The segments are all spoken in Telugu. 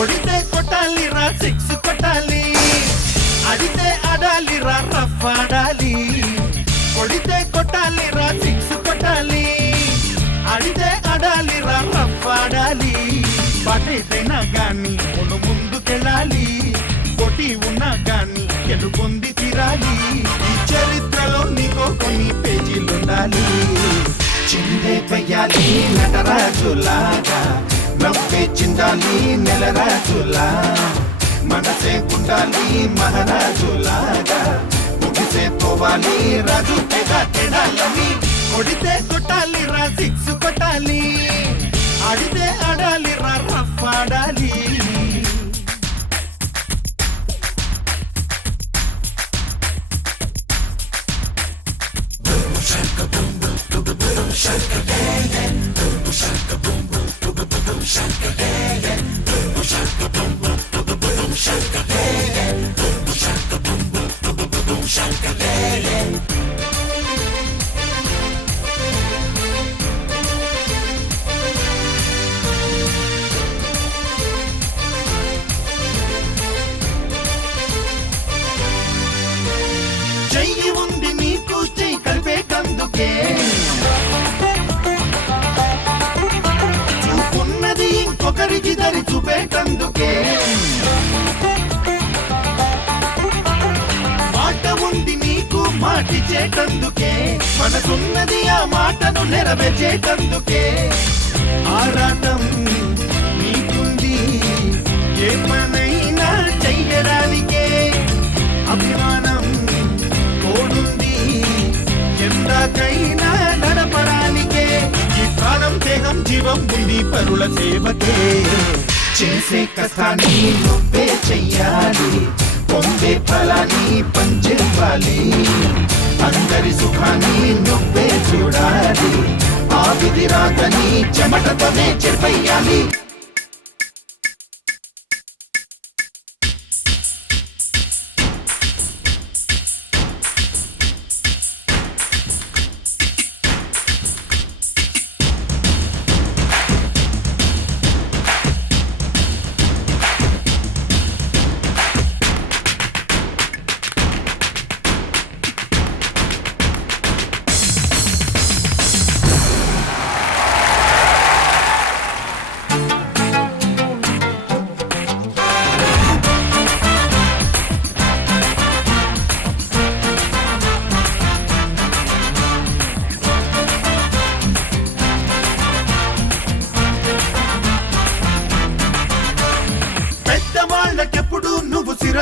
కొడితే కొట్టాలి రా సిక్స్ కొట్టాలి. అడితే ఆడాలి రా రఫ్ ఆడాలి. కొడితే కొట్టాలి రా సిక్స్ కొట్టాలి. అడితే ఆడాలి రా రఫ్ ఆడాలి. కానీ గాని మును ముందుకెళ్ళాలి. కొట్టి ఉన్నా కానీ గెలుపొంది తిరాలి. ఈ చరిత్రలో నీకో కొన్ని పేజీలుండాలి. చిందే పెయ్యాలి నటరాజులాగా. చిండాలి చిందాలి నెలరాజులా మనసే ఉండాలి మహారాజులాగా. ముగిసే పోవాలి రాజు చూపున్నది ఇంకొకరికి దరి చూపేటందుకే. మాట ఉంది నీకు మాటిచేటందుకే మనసున్నది ఆ మాటను నెరవేర్చేటందుకే. ఆరాటం నీకుంది ఏమనైనా జీవం ఉంది పరుల సేవకే. చేసే కథాన్ని నువ్వే చెయ్యాలి. పొందే ఫలాన్ని పంచివ్వాలి అందరి సుఖాన్ని నువ్వే చూడాలి. ఆ విధి రాకని చెమటతోనే చెప్పయ్యాలి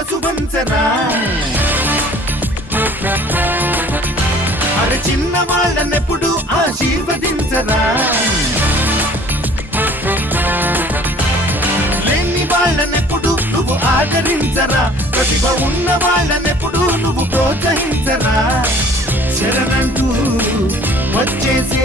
నువ్వు అరే చిన్న వాళ్ళనెప్పుడు ఆశీర్వదించరా? లేని వాళ్ళనెప్పుడు నువ్వు ఆదరించరా? ప్రతిభ ఉన్న వాళ్ళనెప్పుడు నువ్వు ప్రోత్సహించరా? శరణంటూ వచ్చేసే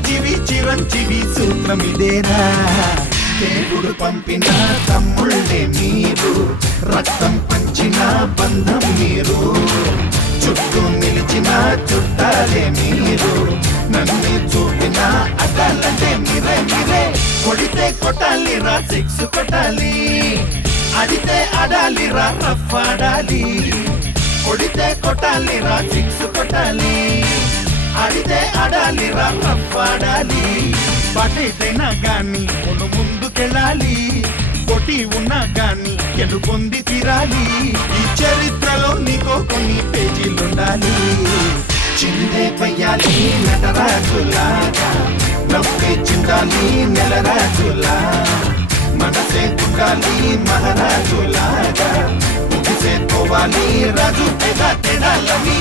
రాజీవి చిరంజీవి సూత్రం ఇదేరా దేవుడు పంపిన తమ్ముళ్ళే మీరు రక్తం పంచిన బంధం మీరు చుట్టూ నిలిచిన చుట్టాలే మీరు నన్ను చూపిన అడ్డాలంటే మీరే మీరే కొడితే కొట్టాలి రా సిక్స్ కొట్టాలి అడితే ఆడాలి రా రఫ్ ఆడాలి కొడితే కొట్టాలి రా సిక్స్ కొట్టాలి అడితే ఆడాలి రా పాడాలి. ఆడాలి పటేదైనా గాని కొను ముందుకెళ్ళాలి. కొట్టి ఉన్నా గాని గెలుపొంది తీరాలి. ఈ చరిత్రలో నీకో కొన్ని పేజీలుండాలి. చిందే పయ్యాలి నటరాజులాగా నవ్వే చిందాలి నెలరాజులా మనసే ఉండాలి మహారాజులాగా. ముగిసే పోవాలి రాజు తెగ తెడాలని